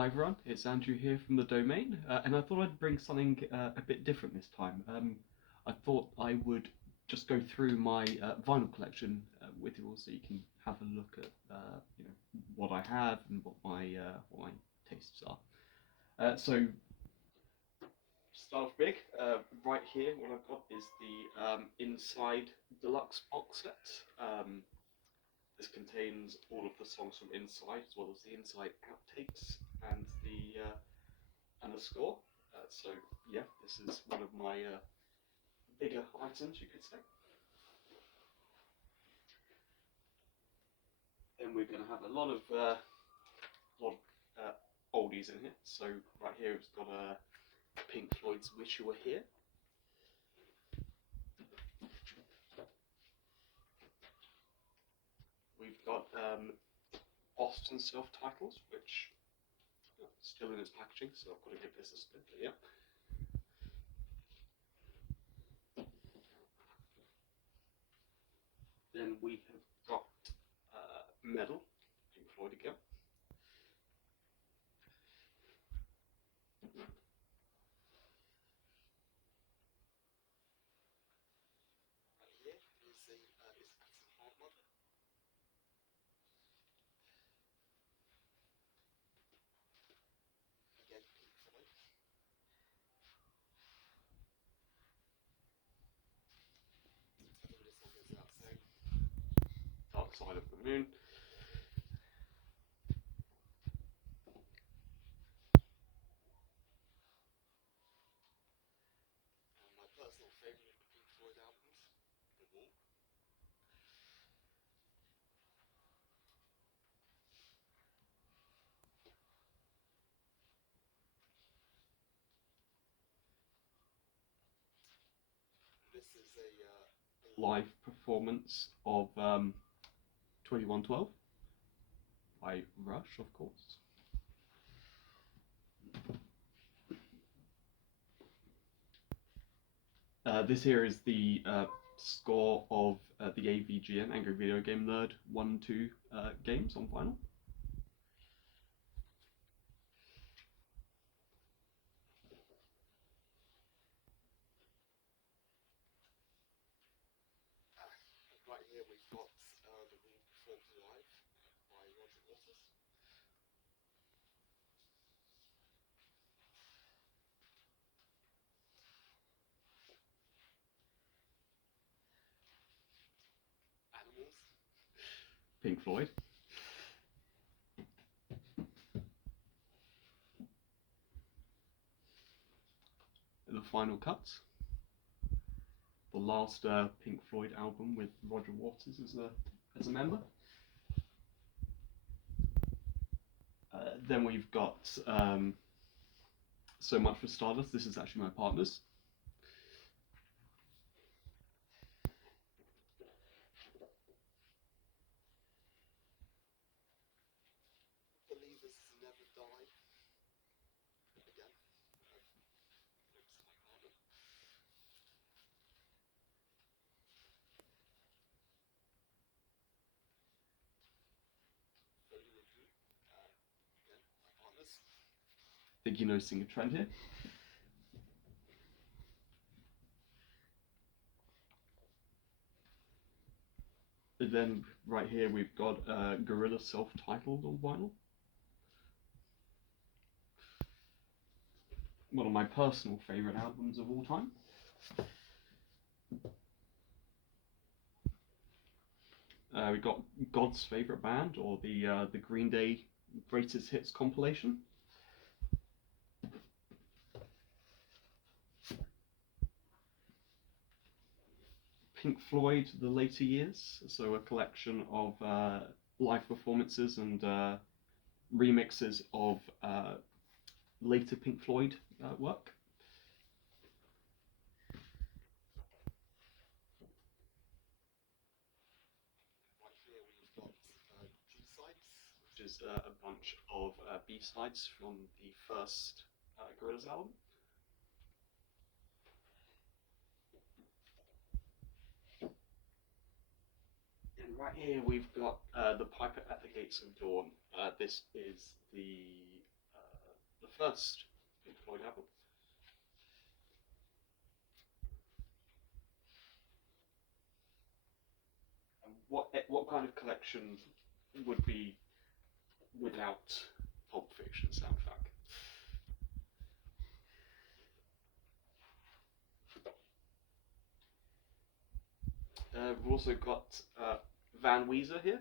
Hi everyone, it's Andrew here from the domain, and I thought I'd bring something a bit different this time. I thought I would just go through my vinyl collection with you all, so you can have a look at what I have and what my tastes are. So start off big. Right here, what I've got is the Inside Deluxe box set. This contains all of the songs from Inside, as well as the Inside outtakes and the score. So yeah, this is one of my bigger items, you could say. Then we're going to have a lot of oldies in here. So right here, it's got Pink Floyd's "Wish You Were Here." We've got Austin self-titles, which still in its packaging, so I've got to give this a spin. But yeah. Then we have got Metal, Pink Floyd again. Right here is the Hard Mother. Again, Pink Floyd. I think this one goes without saying. Dark Side of the Moon. And my personal favourite of the Pink Floyd albums, The Wall. This is a live performance of 2112 by Rush, of course. This here is the score of the AVGN, Angry Video Game Nerd 1-2 games on vinyl. Right here we've got The Wall performed live by Roger Waters. Animals, Pink Floyd. The Final Cut, the last Pink Floyd album with Roger Waters as a member. Then we've got So Much for Stardust. This is actually my partner's. Believers Never Die. Again, looks my partner. Foley Review. Again, my partner's. I think you know seeing a trend here. And then right here we've got Gorilla self-titled on vinyl. One of my personal favourite albums of all time. We've got God's Favourite Band, or the Green Day Greatest Hits compilation. Pink Floyd, The Later Years, so a collection of live performances and remixes of later Pink Floyd work. Right here we've got G-Sides, which is a bunch of B-sides from the first Gorillaz album. And right here we've got The Piper at the Gates of Dawn. This is the first Pink Floyd album. And what kind of collection would be without Pulp Fiction soundtrack? We've also got Van Weezer here,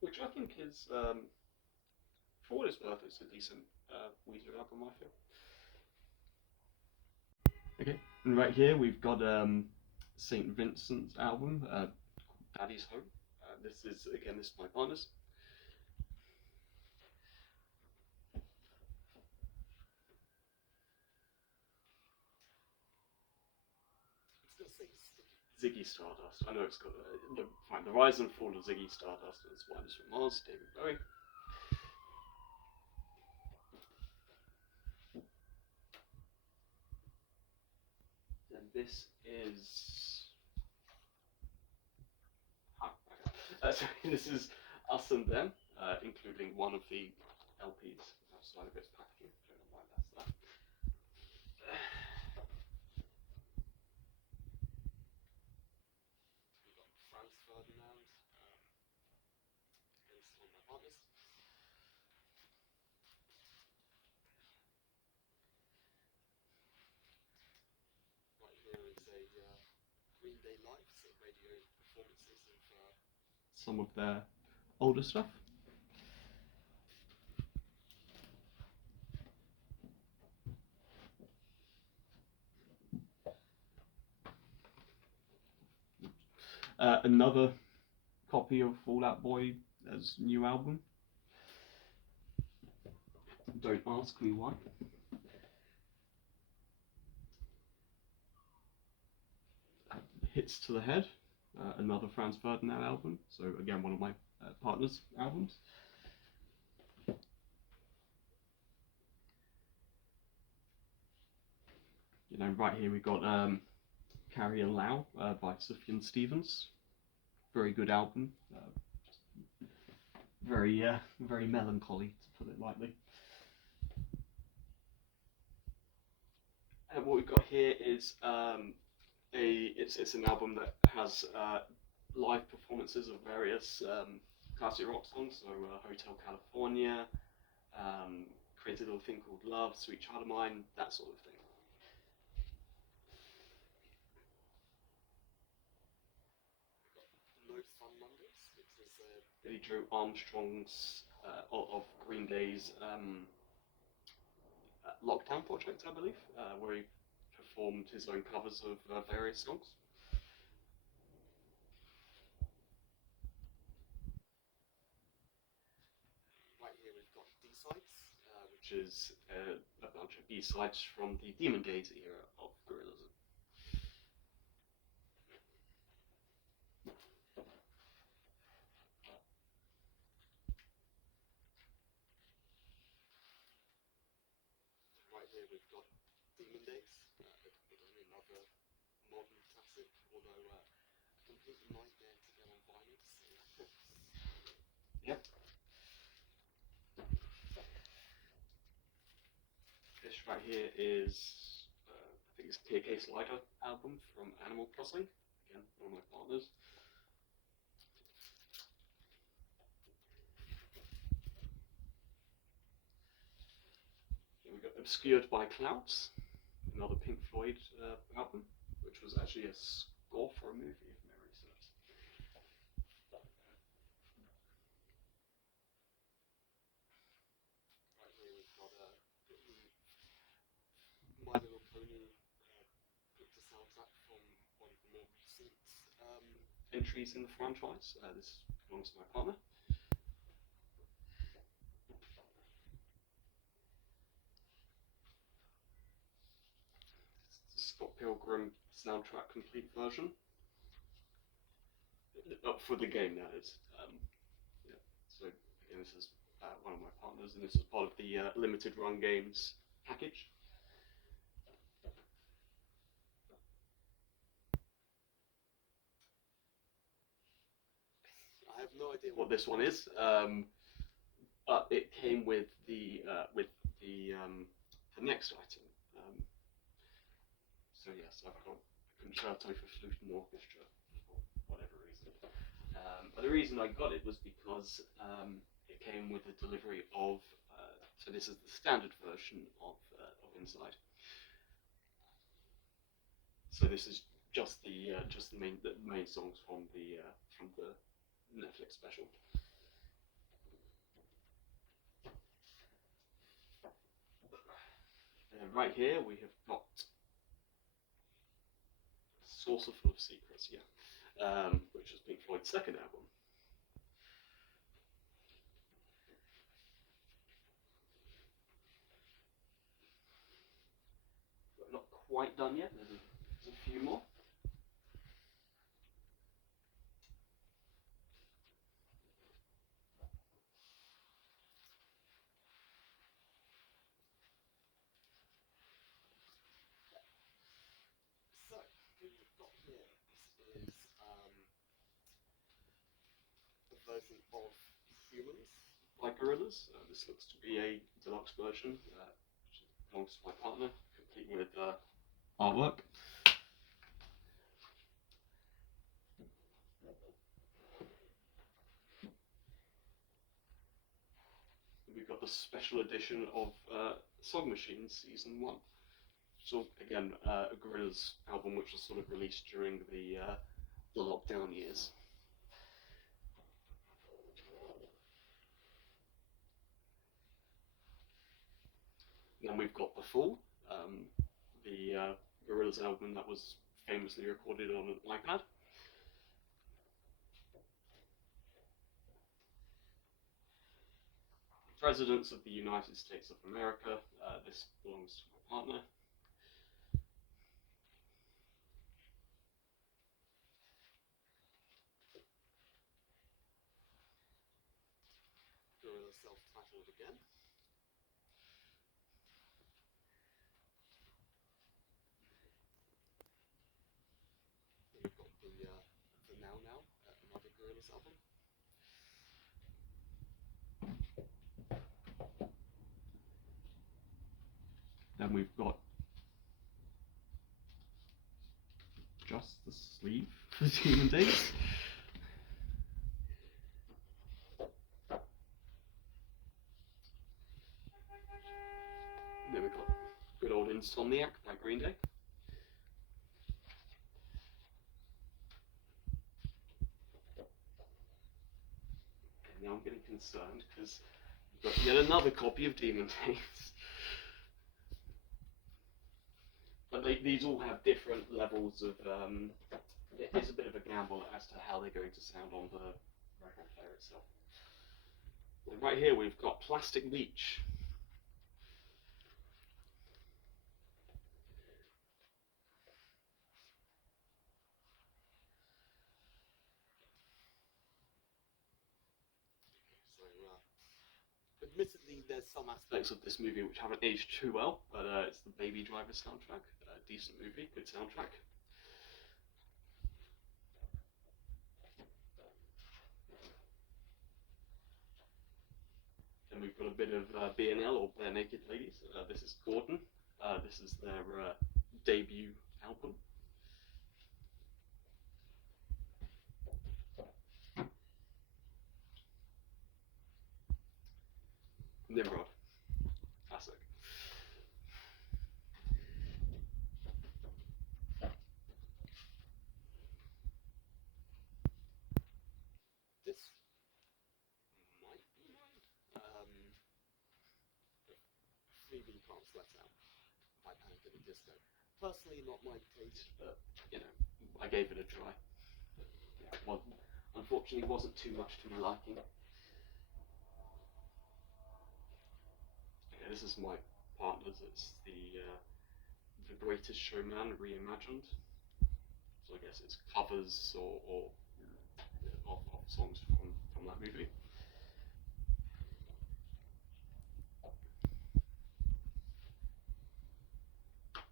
which I think is, for what it's worth, it's a decent Weezer album, I feel. Okay, and right here we've got St. Vincent's album, Daddy's Home. This is, again, this is my partner's. Ziggy Stardust. I know it's got the rise and fall of Ziggy Stardust. It's Wonders from Mars, David Bowie. And this is. Sorry, this is Us and Them, including one of the LPs outside of its packaging. I don't know why that's that. We've got Franz Ferdinand, against one of my partners. Right here is a Green Day Live, so radio performances of some of their older stuff. Another copy of Fall Out Boy as new album. Don't ask me why. Hits to the Head, another Franz Ferdinand album. So again, one of my partner's albums. You know, right here we've got Carrie and Lau by Sufjan Stevens. Very good album. Very melancholy, to put it lightly. And what we've got here is it's an album that has live performances of various classic rock songs, so Hotel California, Crazy Little Thing Called Love, Sweet Child of Mine, that sort of thing. No Fun Mondays, which is Billy Joe Armstrong's of Green Day's Lockdown project, I believe, where he performed his own covers of various songs. Right here we've got D-Sides, which is a bunch of B-sides from the Demon Gaze era of Gorillaz. Right here we've got Demon Days, again another modern classic, although a complete nightmare to get on vinyl. So. Yep. This right here is, I think it's TK Slider album from Animal Crossing. Again, one of my partners. Here we got Obscured by Clouds, another Pink Floyd album, which was actually a score for a movie, if memory serves. Right here we've got My Little Pony picked a soundtrack from one of the more recent entries in the franchise. This belongs to my partner. Scott Pilgrim soundtrack complete version. For the game, that is. Yeah. So again, this is one of my partners, and this is part of the limited run games package. I have no idea what this one is. But it came with the the next item. So yes, I've got a concerto for flute and orchestra for whatever reason. But the reason I got it was because it came with a delivery of. So this is the standard version of Inside. So this is just the main songs from the Netflix special. And right here we have got Saucer Full of Secrets, yeah, which is Pink Floyd's second album. But not quite done yet. There's a few more. So, what you've got here, this is a version of Humans by Gorillaz. This looks to be a deluxe version, which belongs to my partner, complete with artwork. We've got the special edition of Song Machine Season 1. So again, a Gorillaz album which was sort of released during the lockdown years. Then we've got The Fall, the Gorillaz album that was famously recorded on an iPad. Presidents of the United States of America. This belongs to my partner. Gorillaz self-titled again. We've got the Now Now, another Gorillaz album. Then we've got just the sleeve for Demon Days. Then we've got good old Insomniac by Green Day. And now I'm getting concerned because we've got yet another copy of Demon Days. But these all have different levels of. It's a bit of a gamble as to how they're going to sound on the record player itself. And right here we've got Plastic Beach. So, admittedly, there's some aspects of this movie which haven't aged too well, but it's the Baby Driver soundtrack. Decent movie, good soundtrack. Then we've got a bit of B&L, or Bare Naked Ladies. This is Gordon. This is their debut album. Nimrod. Classic. This might be mine. Freebie Can't Sweat Out by Panic at the Disco. Personally, not my taste, but I gave it a try. Yeah, well, unfortunately, wasn't too much to my liking. Okay, this is my partner's. It's the Greatest Showman reimagined. So I guess it's covers or of songs from that movie.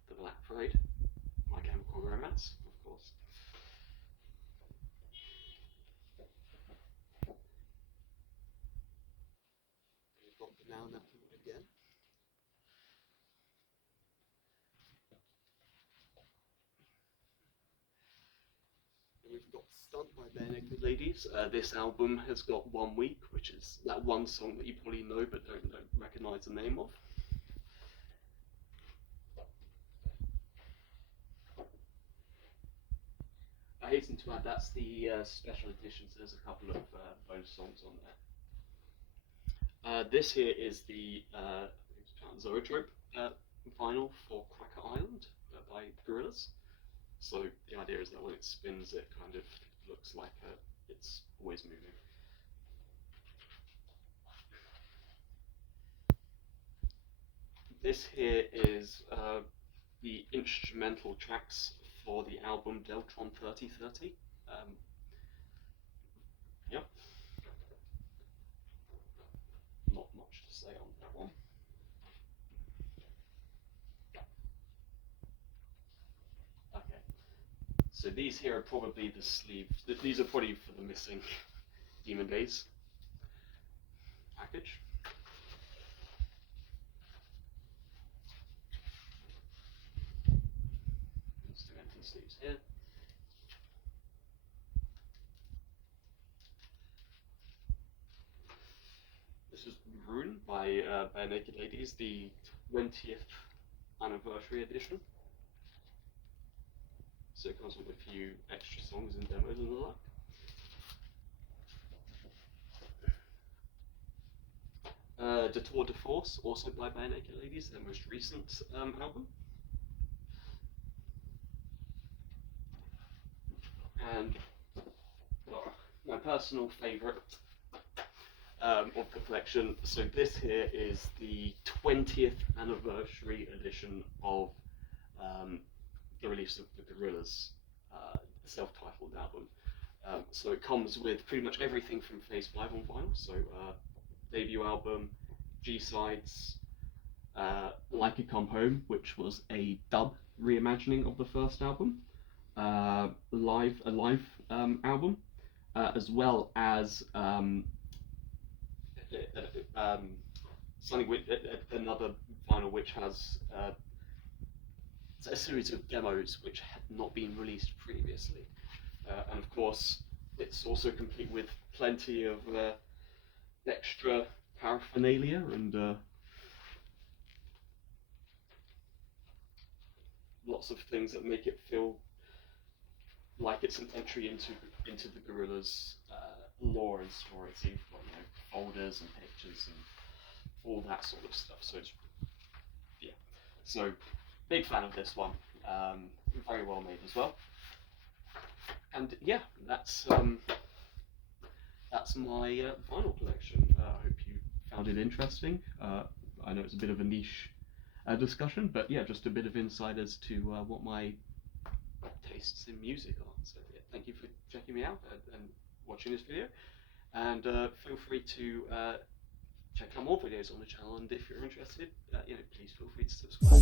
The Black Parade, My Chemical Romance, of course. We've got the Now Now again. We've got Stunt by Bare Naked Ladies. This album has got 1 Week, which is that one song that you probably know but don't recognise the name of. I hasten to add that's the special edition, so there's a couple of bonus songs on there. This here is the Zoetrope vinyl for Cracker Island by Gorillaz. So the idea is that when it spins, it kind of looks like it's always moving. This here is the instrumental tracks for the album Deltron 3030. Yep. Not much to say on that one. Okay. So these here are probably the sleeves. These are probably for the missing Demon Days package. Instrumental sleeves here. This is Rune by Bare Naked Ladies, the 20th anniversary edition. So it comes with a few extra songs and demos and the like. De Tour de Force, also by Bare Naked Ladies, their most recent album. And my personal favourite of the collection, so this here is the 20th anniversary edition of the release of the Gorillaz self-titled album. So it comes with pretty much everything from Phase 5 on vinyl, so debut album, G-sides, Like It Come Home, which was a dub reimagining of the first album, a live album, as well as something with another vinyl which has a series of demos which had not been released previously, and of course it's also complete with plenty of extra paraphernalia and lots of things that make it feel like it's an entry into the Gorillaz lore and story. So you've got, you know, folders and pictures and all that sort of stuff. So it's, yeah, so big fan of this one. Very well made as well. And yeah, that's my vinyl collection. I hope you found it interesting. I know it's a bit of a niche discussion, but yeah, just a bit of insight as to what my tastes in music are. So yeah, thank you for checking me out and watching this video, and feel free to check out more videos on the channel, and if you're interested, you know, please feel free to subscribe.